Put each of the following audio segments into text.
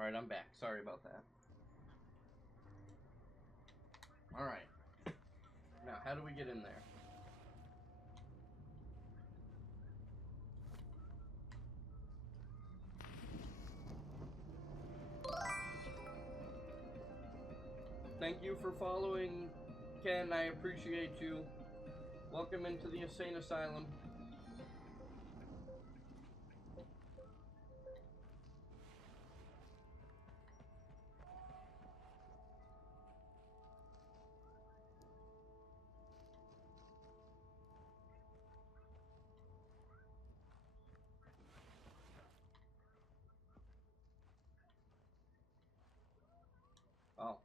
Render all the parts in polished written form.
Alright, I'm back. Sorry about that. Alright. Now, how do we get in there? Thank you for following, Ken. I appreciate you. Welcome into the insane asylum. Oh.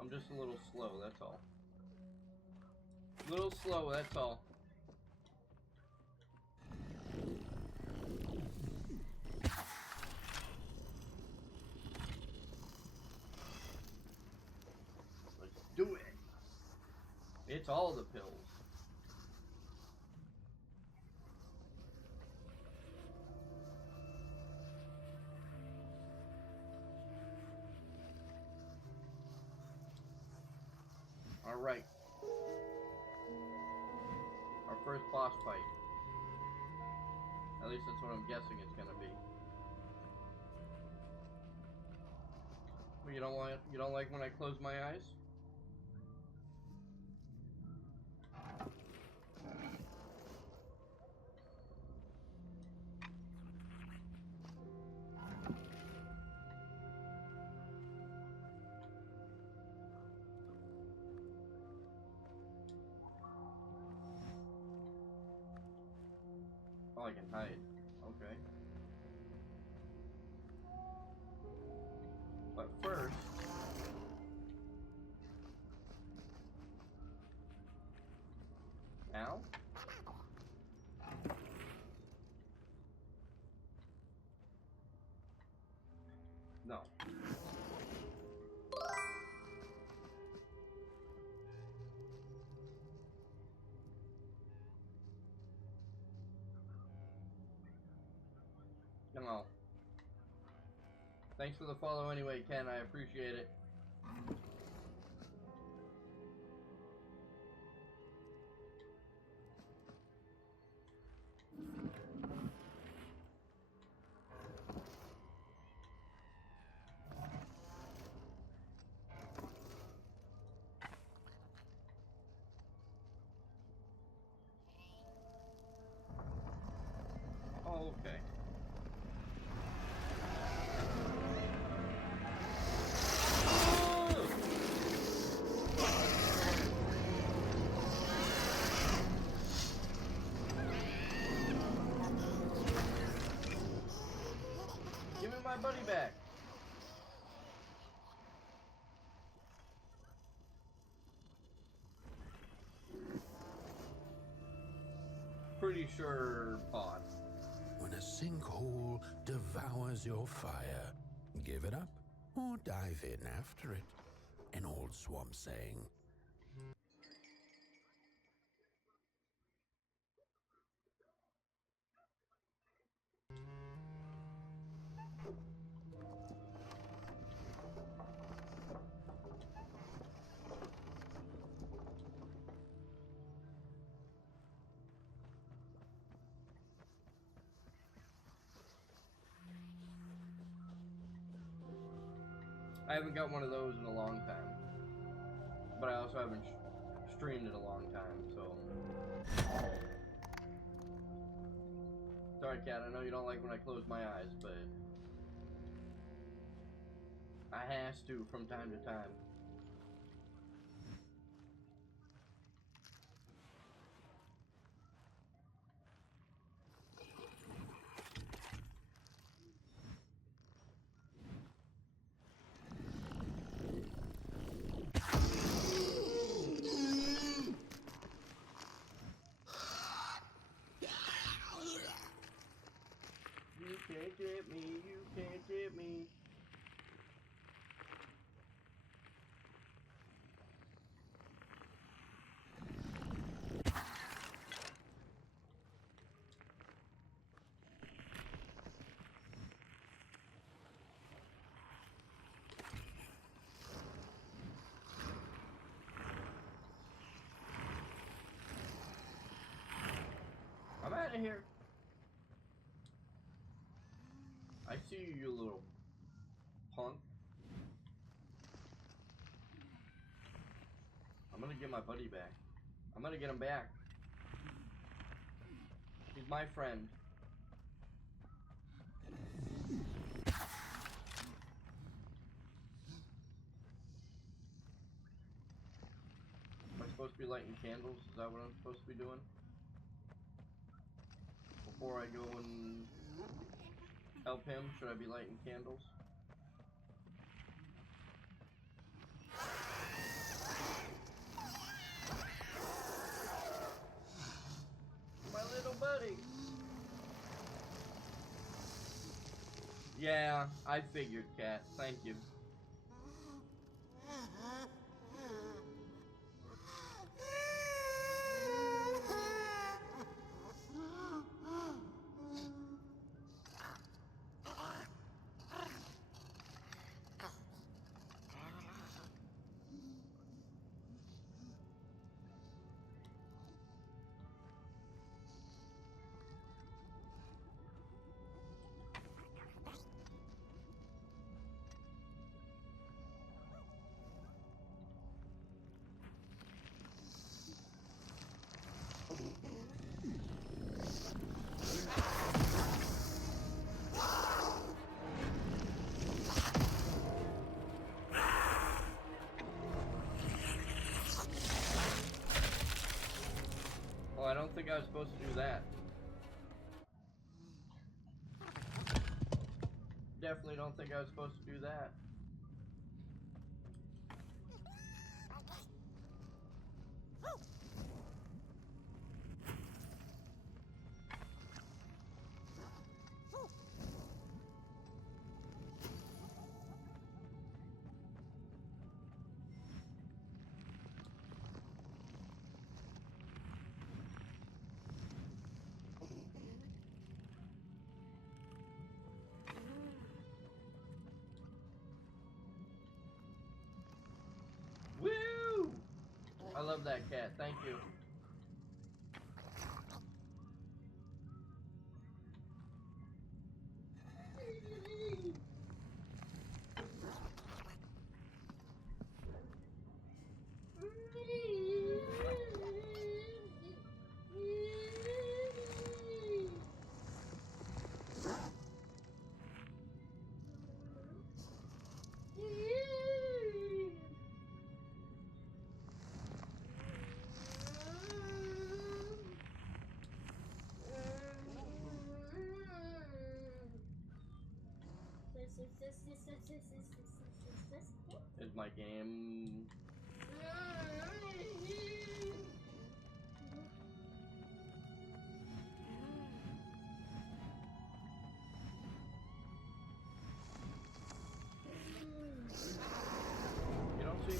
I'm just a little slow, that's all. A little slow, that's all. Let's do it. It's all the pills. Alright. Our first boss fight. At least that's what I'm guessing it's gonna be. Well, you don't like when I close my eyes? Oh, I can hide. Okay. But first... Ow? No. No. Thanks for the follow anyway, Ken. I appreciate it. Oh, okay. Give me my buddy back. Pretty sure pod. When a sinkhole devours your fire, give it up or dive in after it. An old swamp saying. I haven't got one of those in a long time. But I also haven't streamed in a long time, so... Sorry, Cat, I know you don't like when I close my eyes, but... I has to from time to time. You can't get me, you can't get me. here. I see you, you little punk. I'm gonna get my buddy back. I'm gonna get him back. He's my friend. Am I supposed to be lighting candles? Is that what I'm supposed to be doing? Before I go and help him, should I be lighting candles? My little buddy. Yeah, I figured, Cat. Thank you. Oh, I don't think I was supposed to do that. Definitely don't think I was supposed to do that. Woo! I love that cat. Thank you. Is my game... You don't see me.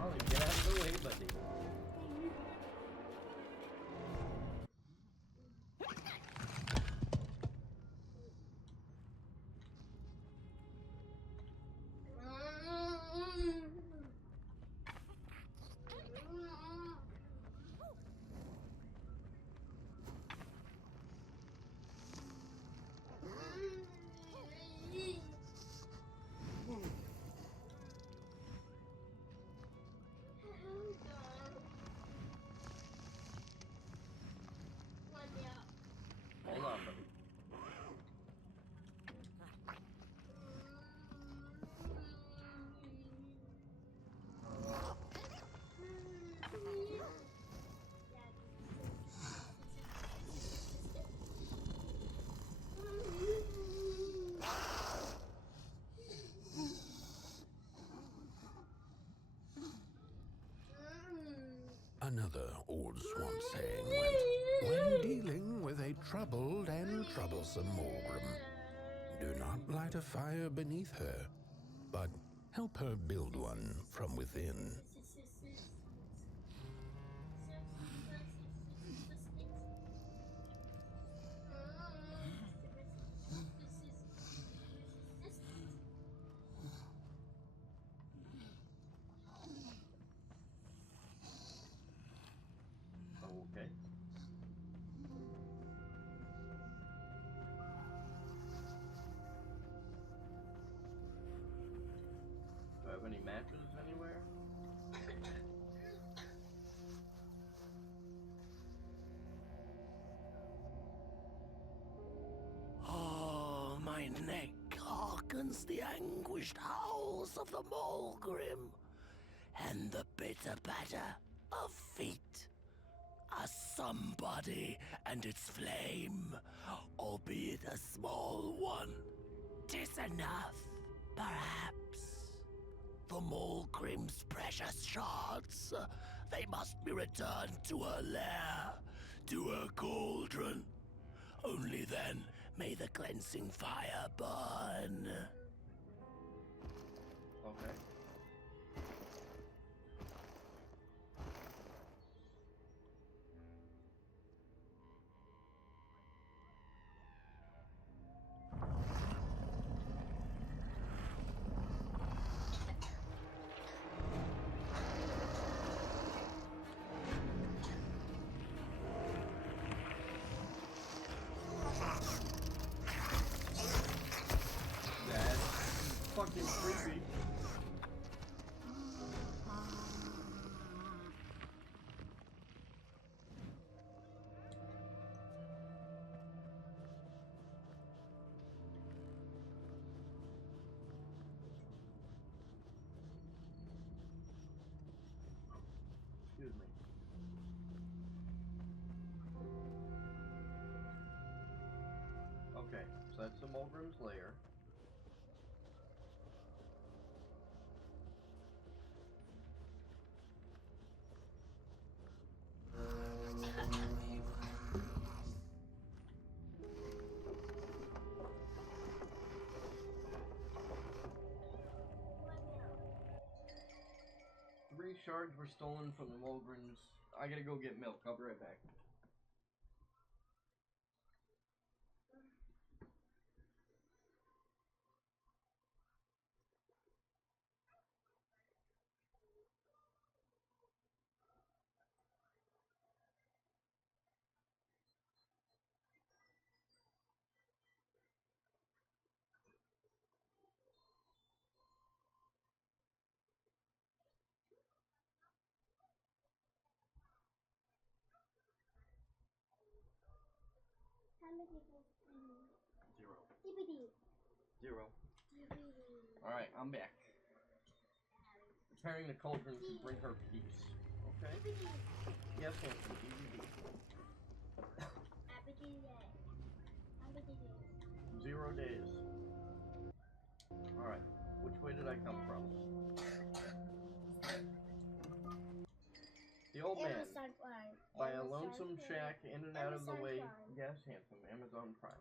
Ollie, get out of the way, buddy. Hold on, buddy. Another old swamp saying went, when dealing with a troubled and troublesome Morgrim, do not light a fire beneath her, but help her build one from within. Okay. matches anywhere? Oh, my neck hearkens the anguished howls of the Maulgrim, and the bitter patter of feet. A somebody and its flame, albeit a small one. 'Tis enough, perhaps. The Maulgrim's precious shards, they must be returned to her lair, to her cauldron. Only then may the cleansing fire burn. Okay. That's fucking creepy. Excuse me. Okay, so that's the Mulgrim's lair. Three shards were stolen from the Mulgrims. I gotta go get milk. I'll be right back. Zero. Alright, I'm back. Preparing the cauldron to bring her peace. Okay? Yes, Anthony. DVD. 0 days. Alright. Which way did I come from? The old man. By a lonesome shack in and out of the way. Yes, handsome. Amazon Prime.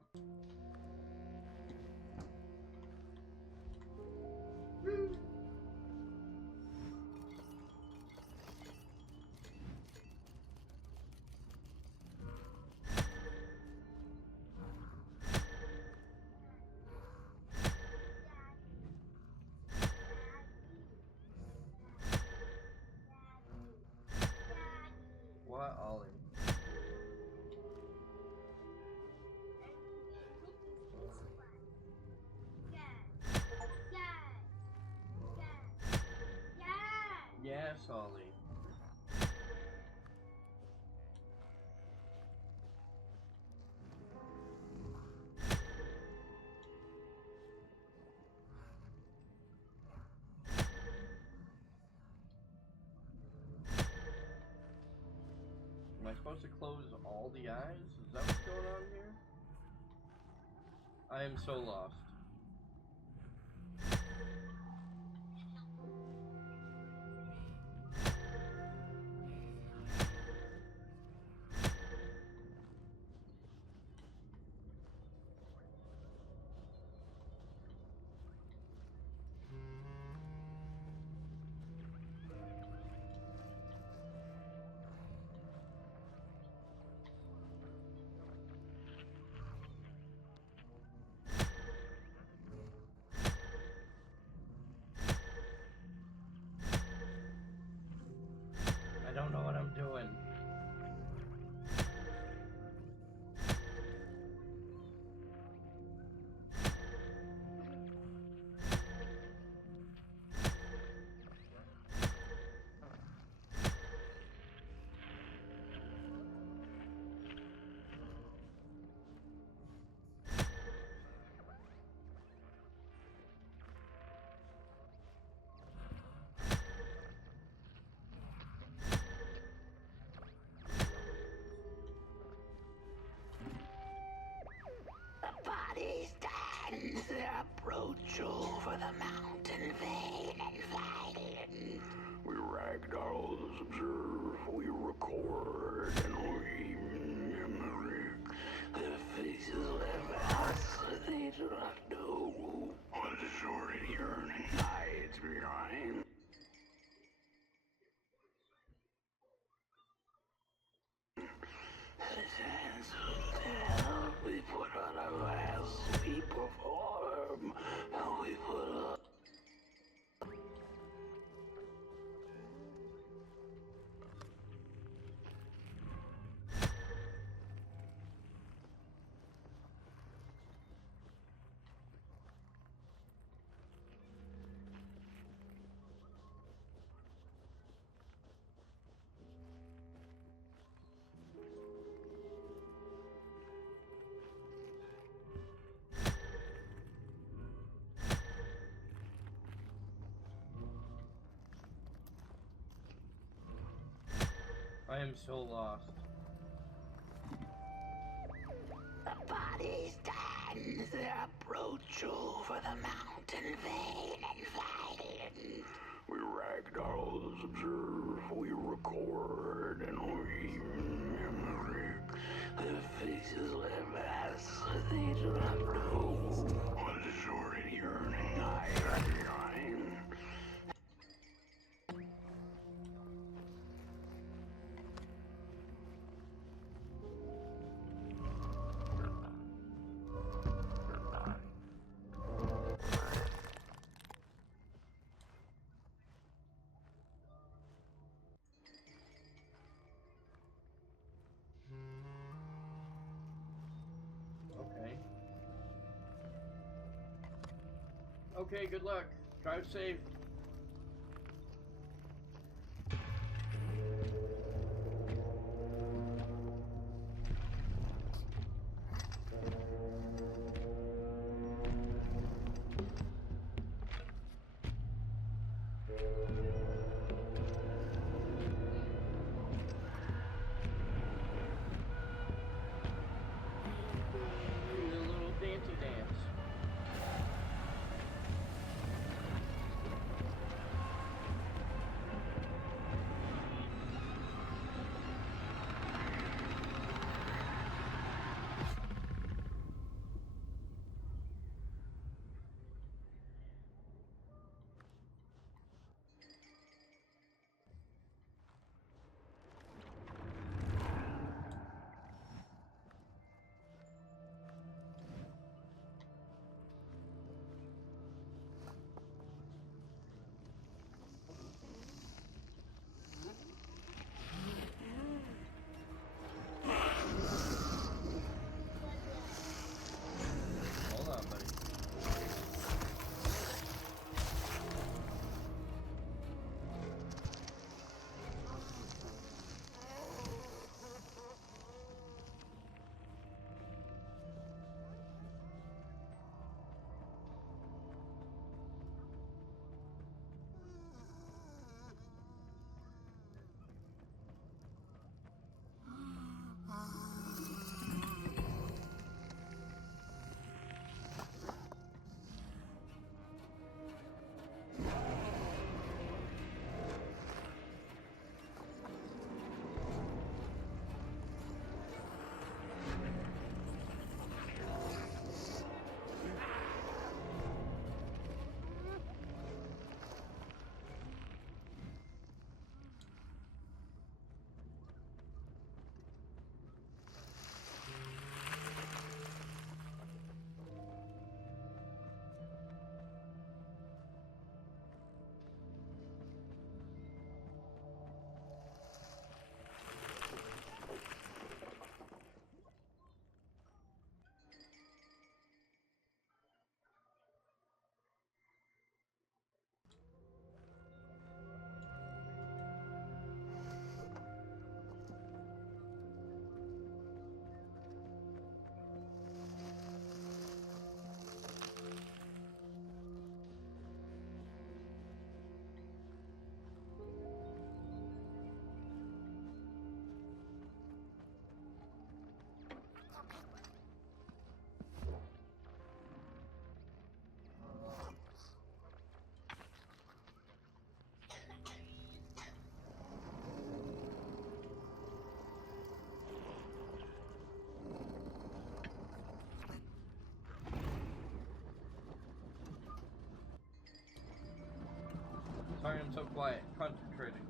What, Ollie? Yes, Ollie. Am I supposed to close all the eyes? Is that what's going on here? I am so lost. observe, we record, and we mimic. Their faces live us, they do not know what a sordid yearning hides behind. As tell, we put on a mask, we perform, and we put on. I am so lost. The body stands their approach over the mountain vein and violent. We ragdolls observe, we record, and we mimic. Their faces live as they do not know what a sordid yearning hides behind. Okay. Okay, good luck. Drive safe. Do a little dancey dance. Sorry I'm so quiet. Concentrating.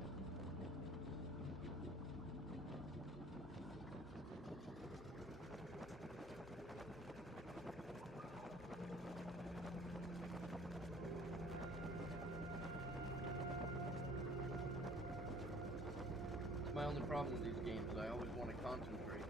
It's my only problem with these games. I always want to concentrate.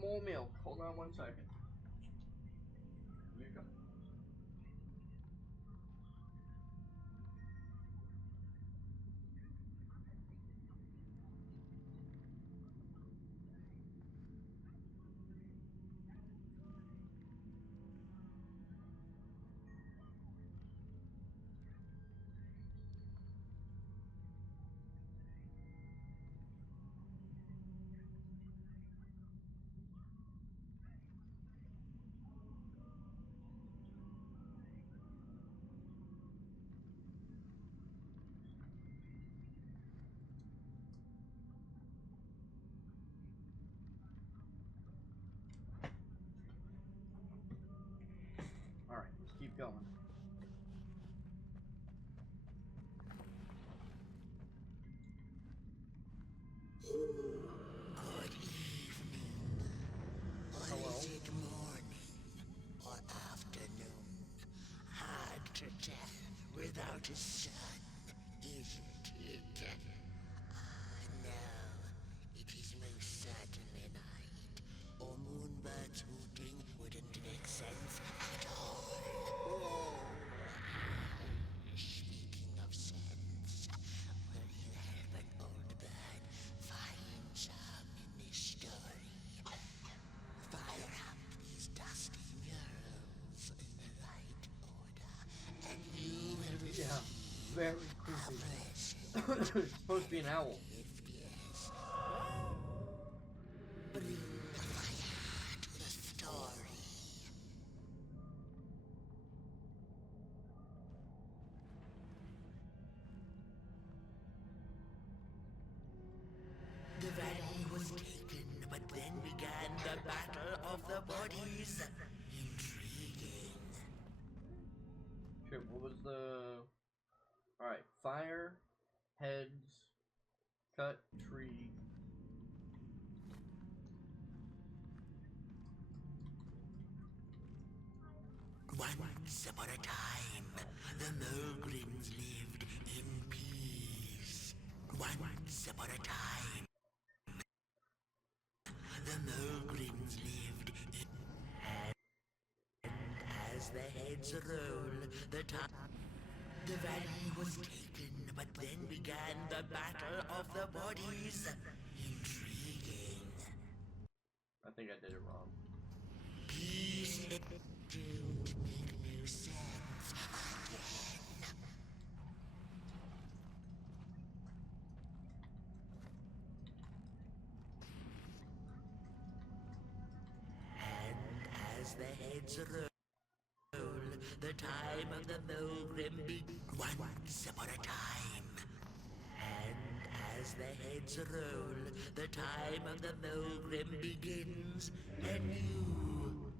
More milk. Hold on 1 second. Here you go. Alright, let's keep going. Good evening. Or Hello? is it morning or afternoon? Hard to tell without a sun, isn't it? No, it is most certainly night. Or moonbirds hooting wouldn't make sense at all. Speaking of sense, will you help an old bird find some in this story? Fire up these dusty murals in the right order, and you will receive Yeah, very a creepy. blessing. It's supposed to be an owl. If yes, bring the fire to the story. The valley was taken, but then began the Battle of the Bodies. Intriguing. Shit, what was the... Alright, fire, heads, cut, tree. Once upon a time, the Mulgrins lived in peace. Once upon a time, the Mulgrins lived in... And as the heads roll, the valley was taken, but then began the Battle of the Bodies. Intriguing. I think I did it wrong. Peace don't make no sense again. And as the heads roll, the time of the Mulgrim began. Once upon a time. And as the heads roll, the time of the Mulgrim begins anew.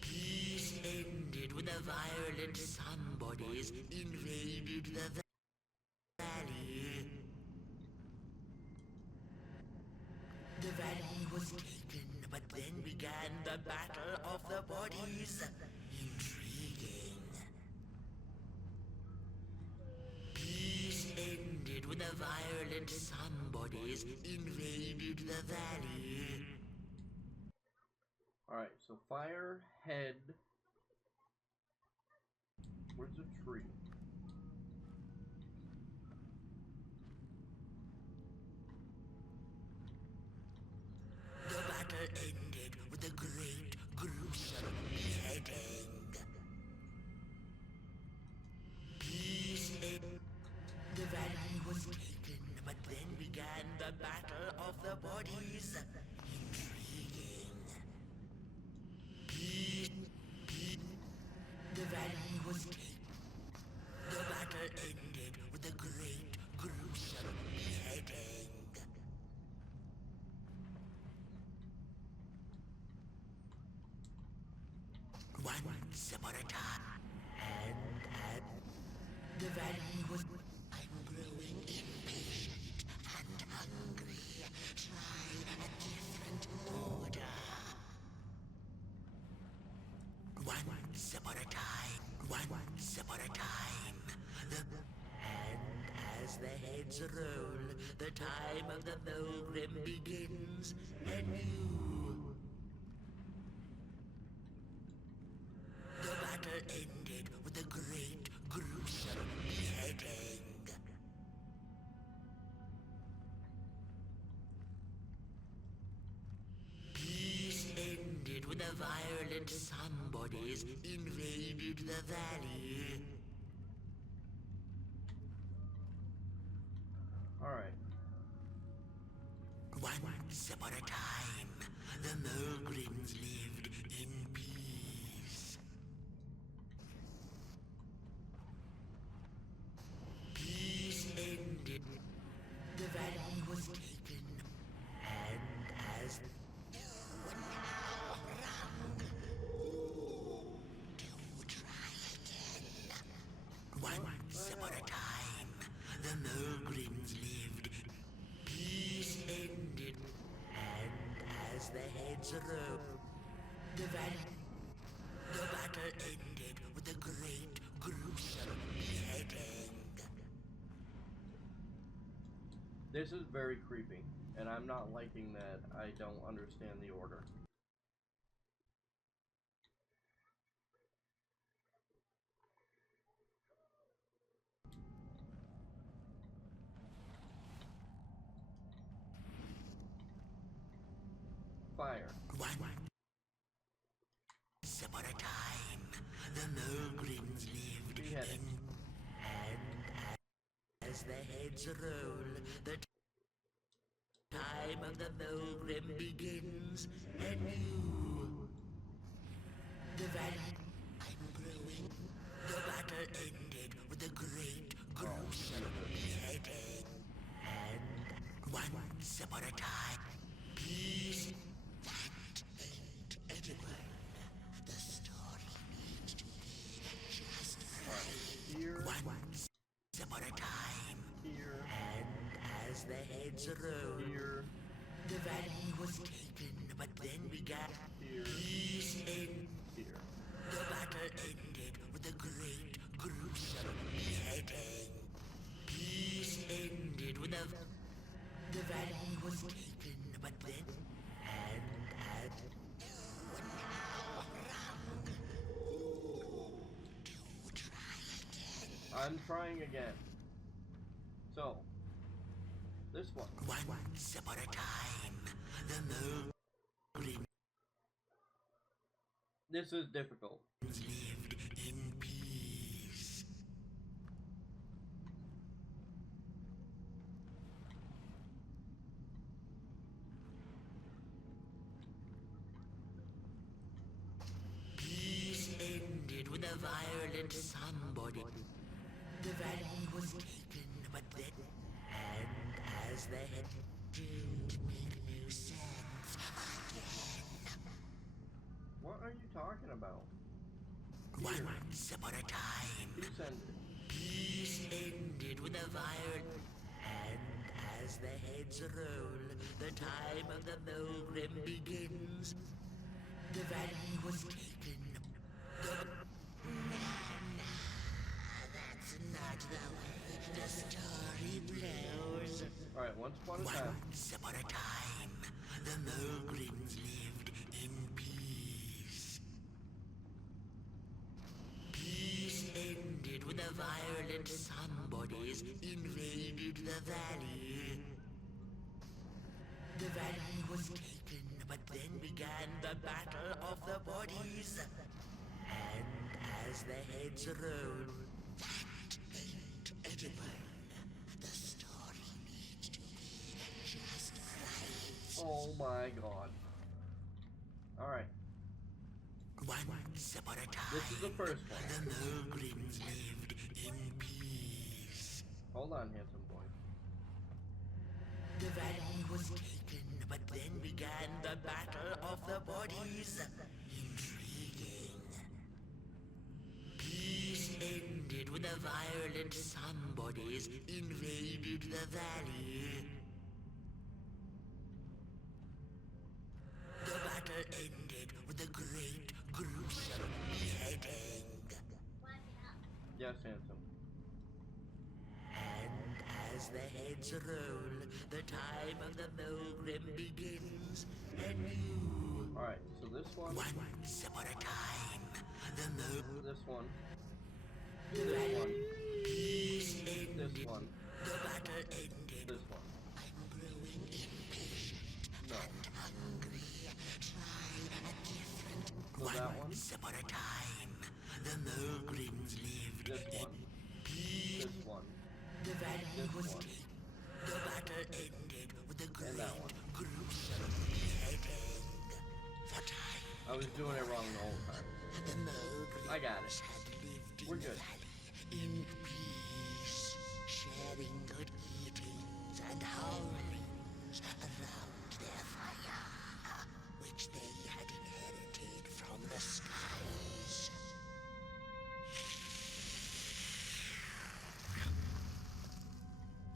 Peace ended when the violent sun bodies invaded the valley. The valley was taken, but then began the Battle of the Bodies. Intriguing. Peace ended when the violent sun bodies invaded the valley. Alright, so fire, head. Where's the tree? The battle ended with a great, gruesome beheading. Peace ended. The valley was taken, but then began the Battle of the Bodies. Once upon a time, and the valley was. I'm growing impatient and hungry. Try a different order. Once upon a time, once upon a time, and as the heads roll, the time of the Mulgrim begins anew. The battle ended with a great, gruesome beheading. Peace ended when the violent sun bodies invaded the valley. Alright. Once upon a time, the Mulgrims lived in peace. Peace ended. The valley was taken, and as you now rung to try again. Once upon a time, the Mulgrims lived. Peace ended, and as the heads rose, the battle ended with a great, gruesome beheading. This is very creepy, and I'm not liking that I don't understand the order. Fire. Once upon a time, the Mulgrims lived Beheading. and as the heads roll, the time of the Mulgrim begins anew. The valley, I'm growing. The battle ended with a great, gruesome beheading. And once upon a time, peace. That ain't edible. The story needs to be just right. Here. Once upon a time, Here. and as the heads rose, Here. the valley was taken, but then began Here. peace in. Here. The battle ended with a great, gruesome beheading. Peace ended when the valley was taken, but then and you now rung to try again. I'm trying again. So, this one. Once upon a time, the Mulgrims This is difficult. lived in peace. Peace ended with a violent sun body. The valley was taken, but then, and as the head didn't make no sense again. What are you talking about? Once upon a time, Peace ended. peace ended with a violent, and as the heads roll, the time of the Mulgrim begins. The valley was taken. That's not the way the story blows. Alright, once upon a time. Once upon a time, the Mulgrims lived in peace. Peace ended when the violent sun bodies invaded the valley. The valley was taken, but then began the battle of the bodies. And as the heads rolled, that ain't edible. The story needs to be just right. Oh my god. Alright, Once upon a time, this is the first one. the Mulgrims lived in peace. Hold on, handsome boy. The valley was taken, but then began the battle of the bodies. Intriguing. the violent somebodies invaded the valley. The battle ended with a great, gruesome beheading. Yes, handsome. And as the heads roll, the time of the Mulgrim begins anew. Alright, so this one, Once upon a time, the Mulgrim... this one, The this valley one, peace ended. this one, The battle ended. this one. I'm growing impatient No. and hungry. Try a different... So that one, Once upon a time, the Mulgrims lived this in one, peace. this one, The valley this was one, taken. The battle ended with a and that great, one. gruesome beheading. The time I was doing it wrong the whole time. the Mulgrims I got it. had lived We're in the good. valley in peace, sharing good eatings and howlings around their fire, which they had inherited from the skies.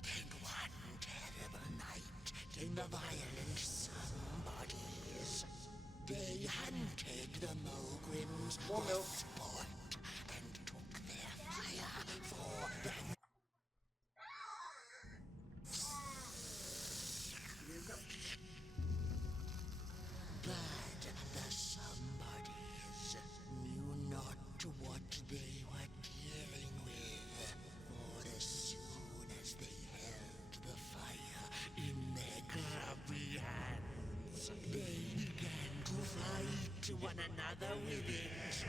Then one terrible night came the violent somebodies. They hunted the Mulgrims More for milk. sport and took their fire for them. But the somebodies knew not what they were dealing with, for as soon as they held the fire in their grubby hands, they began to fight one another with it.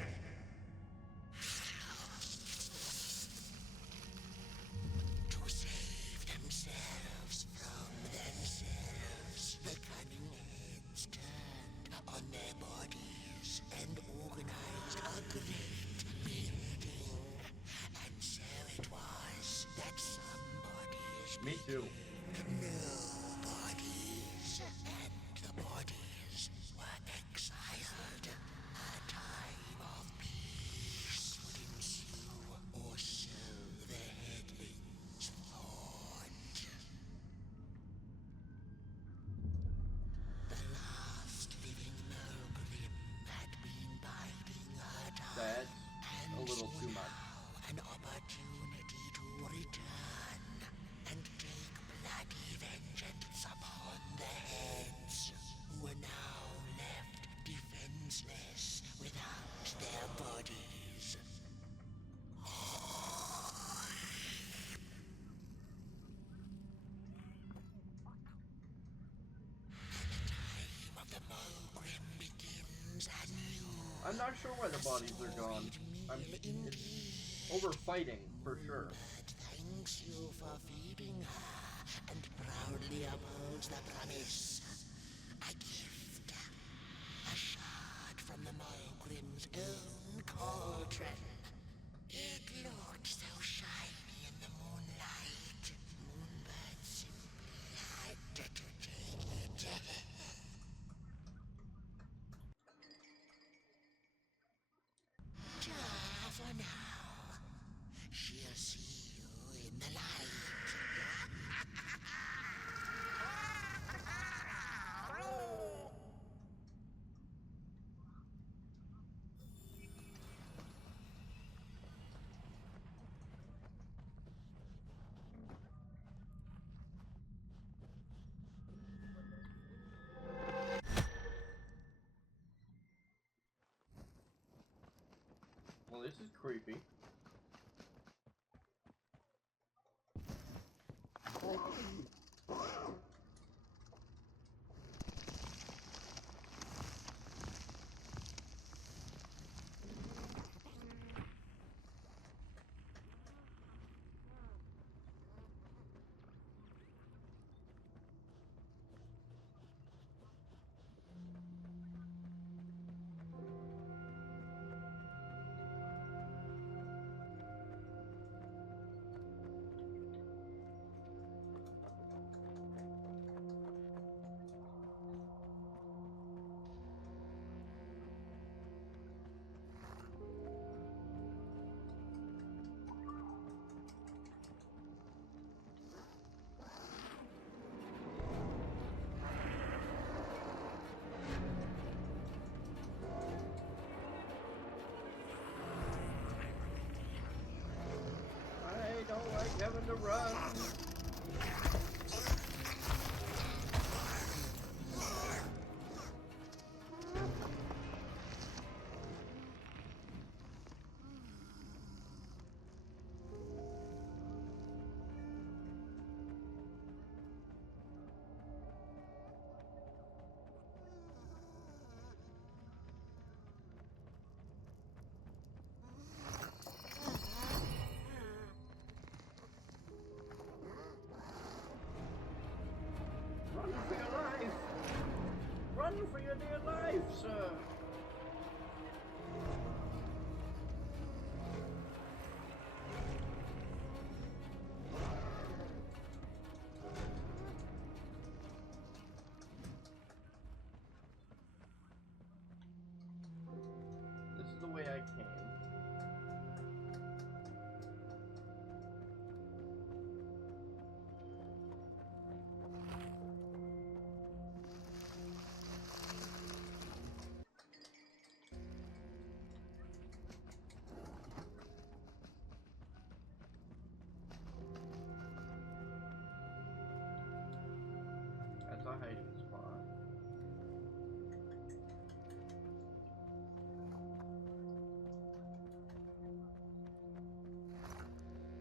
To save themselves from themselves, the cunning heads turned on their bodies and organized a great building. And so it was that somebodies Me too. nobodies, and the bodies were exiled. A time of peace would ensue, or so the headlings thought. The last living Mulgrim had been biding her time. That's a little too much. An opportunity to return and take bloody vengeance upon the heads who were now left defenseless without their bodies. Time of the Mulgrim begins anew. I'm not sure why the bodies are gone. It's over fighting, for sure. But thanks you for feeding her and proudly upholds the promise. A gift. A shard from the Mulgrim's own cauldron. It looked so shiny in the moonlight. Moonbird simply had to take it. Ta for now. She'll see you in the light. Well, this is creepy. run. Run for your life! Run for your dear life, sir! This is the way I came. That's a hiding spot.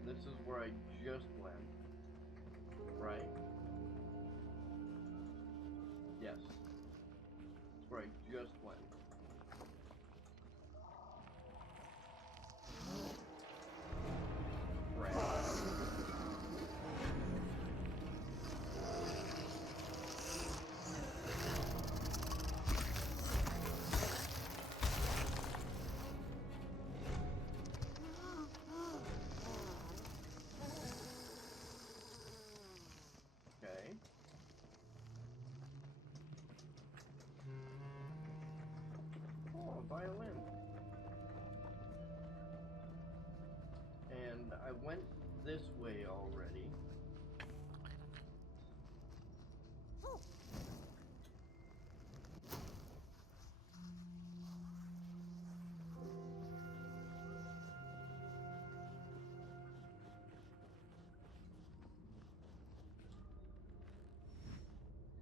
This is where I just went, right? Yes. It's where I just went. Right. Okay. Oh, a violin. And I went this way already.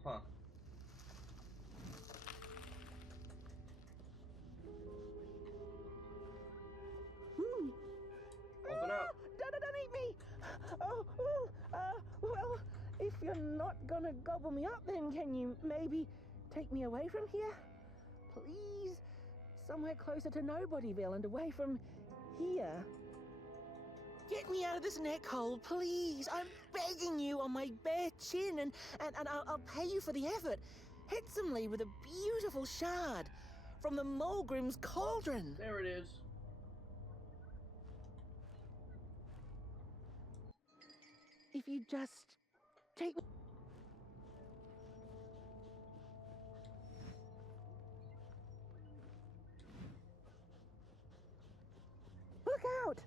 Huh. Open up. Don't eat me! Well, if you're not gonna gobble me up, then can you maybe take me away from here? Please? Somewhere closer to Nobodyville and away from here. Get me out of this neck hole, please. I'm begging you on my bare chin, and I'll pay you for the effort. Handsomely with a beautiful shard from the Mulgrim's cauldron. There it is. If you just take me. Look out!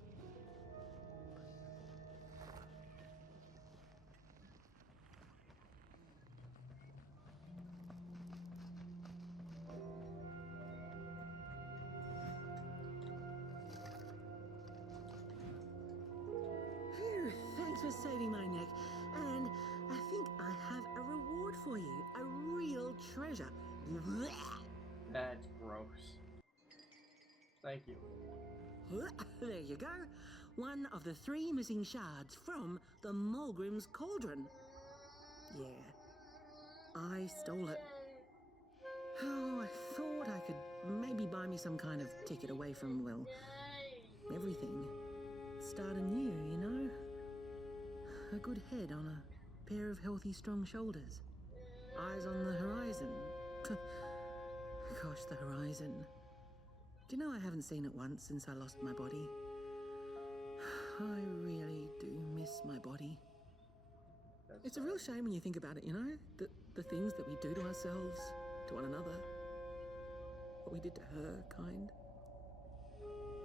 Phew, thanks for saving my neck. And I think I have a reward for you. A real treasure. That's gross. Thank you. There you go. One of the 3 missing shards from the Mulgrim's cauldron. Yeah, I stole it. Oh, I thought I could maybe buy me some kind of ticket away from, well, everything. Start anew, you know? A good head on a pair of healthy, strong shoulders. Eyes on the horizon. Gosh, the horizon. Do you know I haven't seen it once since I lost my body? I really do miss my body. It's a real shame when you think about it, you know? The things that we do to ourselves, to one another. What we did to her, kind.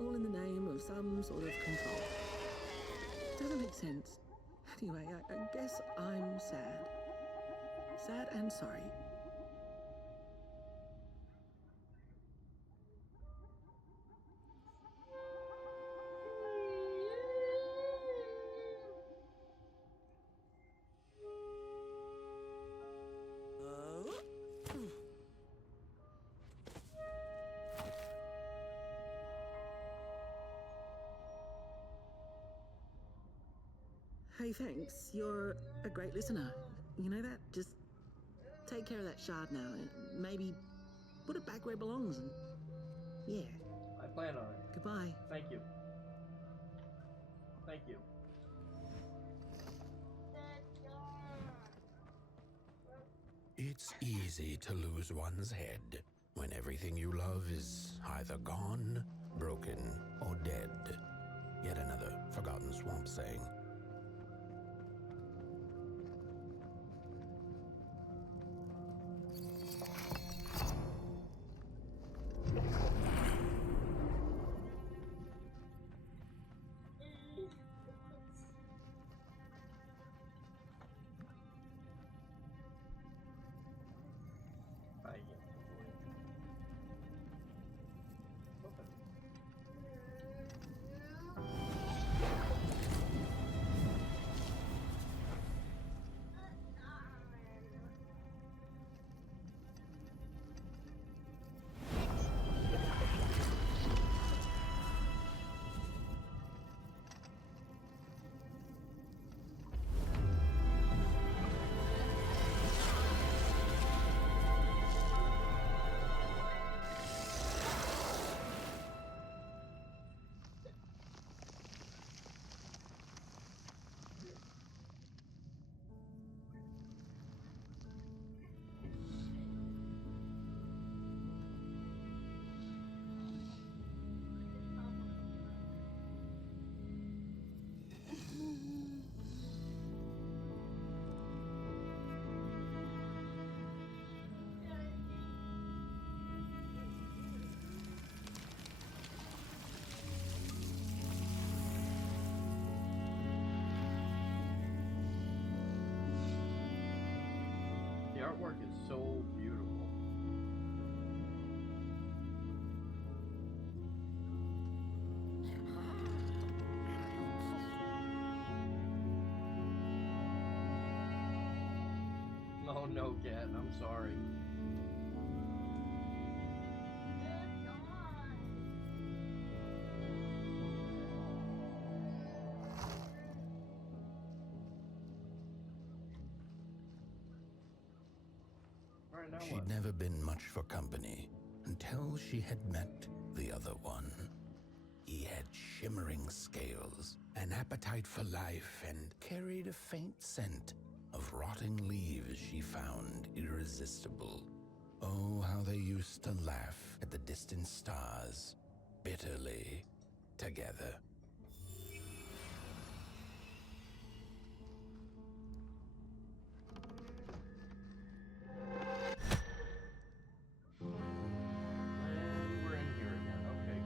All in the name of some sort of control. Doesn't make sense. Anyway, I guess I'm sad. Sad and sorry. Hey, thanks. You're a great listener. You know that? Just take care of that shard now. And maybe put it back where it belongs. And yeah. I plan on it. Goodbye. Thank you. Thank you. It's easy to lose one's head when everything you love is either gone, broken, or dead. Yet another forgotten swamp saying. The artwork is so beautiful. Oh no, Cat, I'm sorry. Alright, now She'd what? never been much for company until she had met the other one. He had shimmering scales, an appetite for life, and carried a faint scent of rotting leaves she found irresistible. Oh, how they used to laugh at the distant stars, bitterly, together. And we're in here again, okay.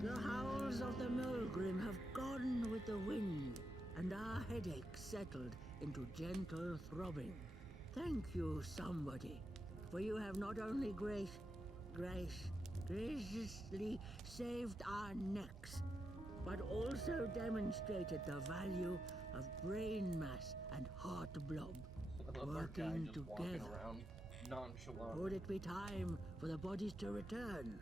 The howls of the Mulgrim have gone with the wind, and our headaches settled into gentle throbbing. Thank you, somebody, for you have not only graciously saved our necks, but also demonstrated the value of brain mass and heart blob I love our guy working just walking together. around nonchalant. Would it be time for the bodies to return?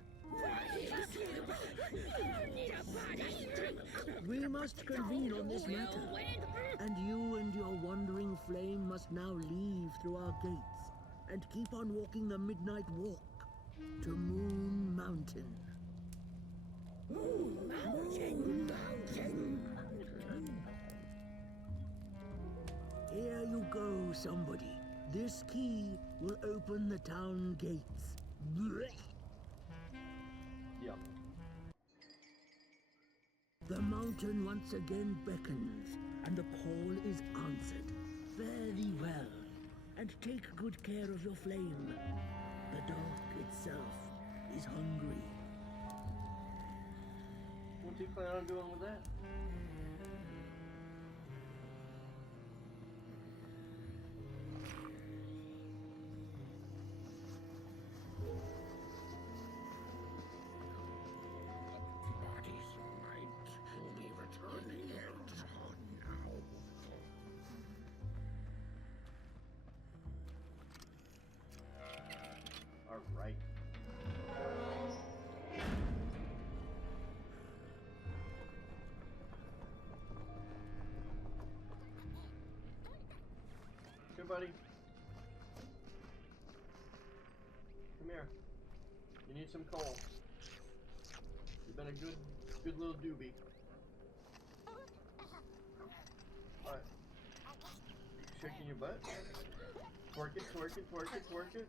We must convene on this matter, and you and your wandering flame must now leave through our gates and keep on walking the midnight walk to Moon Mountain. Moon Mountain, Mountain. Here you go, somebody. This key will open the town gates. Yep. The mountain once again beckons, and the call is answered. Fare thee well, and take good care of your flame. The dark itself is hungry. What's he plan on doing with that? Body's might will be returning now. buddy? Come here. You need some coal. You've been a good little doobie. Alright. Shaking your butt? Twerk it, twerk it, twerk it, twerk it.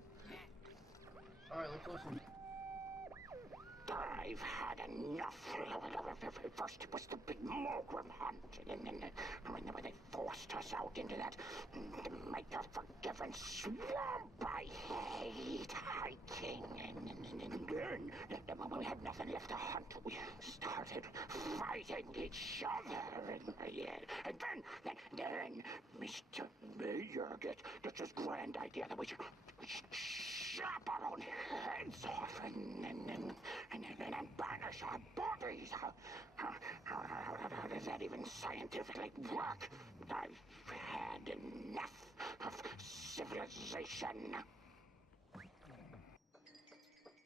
Alright, let's listen. I've had enough. First it was the big Morgrim hunt, and then when they forced us out into that make-a-forgiven swamp, I hate hiking. And then when we had nothing left to hunt, we started fighting each other. And then Mr. Mayor gets this grand idea that we should chop our own heads off and banish our bodies. How does that even scientifically work? I've had enough of civilization.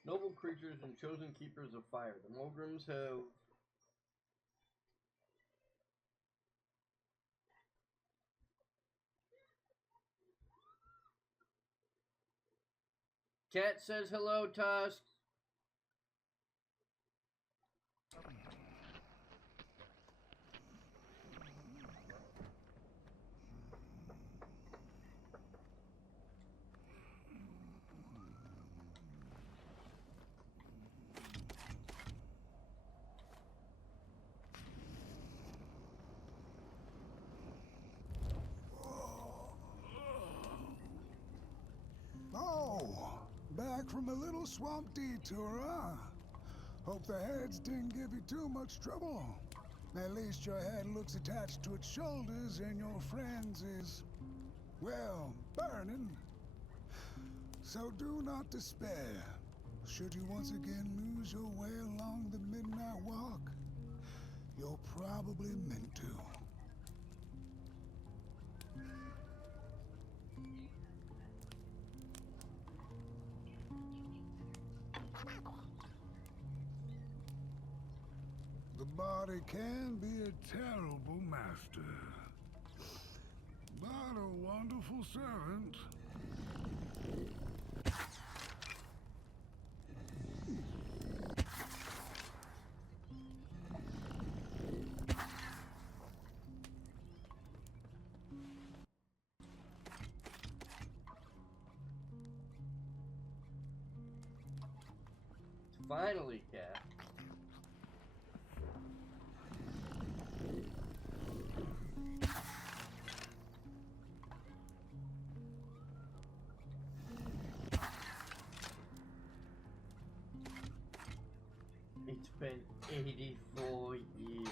Noble creatures and chosen keepers of fire. The Mogrims have Cat says hello, Tusk. Oh, back from a little swamp detour, huh? Hope the heads didn't give you too much trouble. At least your head looks attached to its shoulders and your friend's is, well, burning. So do not despair. Should you once again lose your way along the Midnight Walk, you're probably meant to. The body can be a terrible master, but a wonderful servant. Finally, Cat. It's been 84 years.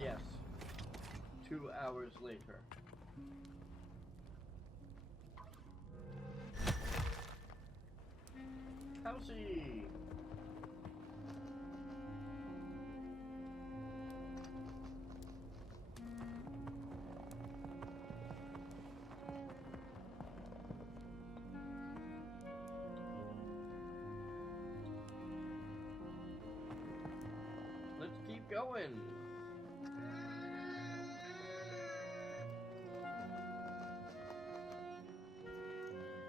Yes. 2 hours later. How's he? Let's keep going.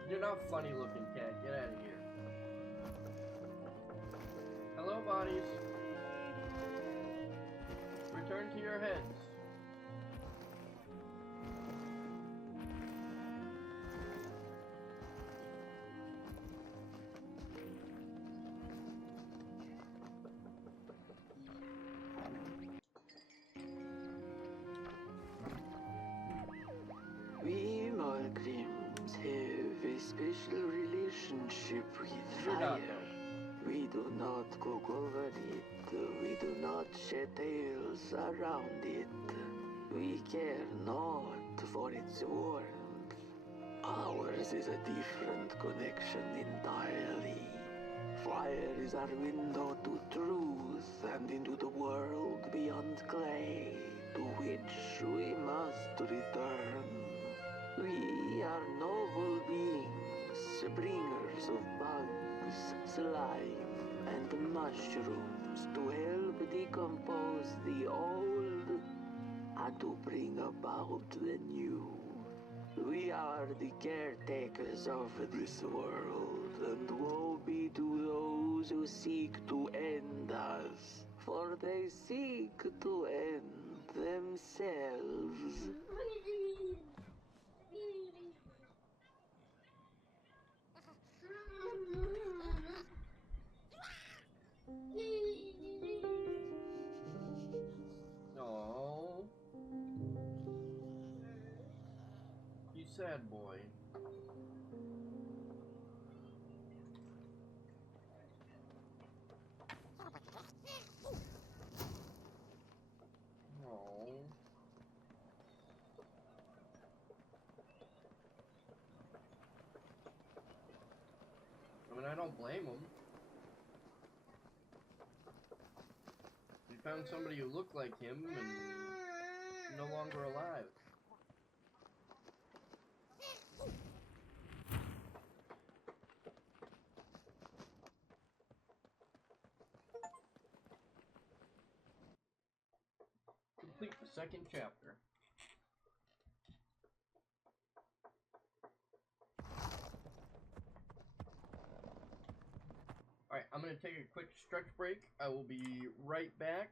You're not funny looking, Cat. Get out of here. Hello, bodies. Return to your heads. We Morgrims have a special relationship with You're not, fire. We do not cook over it. We do not shed tales around it. We care not for its warmth. Ours is a different connection entirely. Fire is our window to truth and into the world beyond clay, to which we must return. We are noble beings, bringers of bugs, slime, and mushrooms to help decompose the old and to bring about the new. We are the caretakers of this world, and woe be to those who seek to end us, for they seek to end themselves. Oh, you sad boy. Oh. I mean, I don't blame him. He found somebody who looked like him and no longer alive. Complete the second chapter. Alright, I'm going to take a quick stretch break. I will be right back.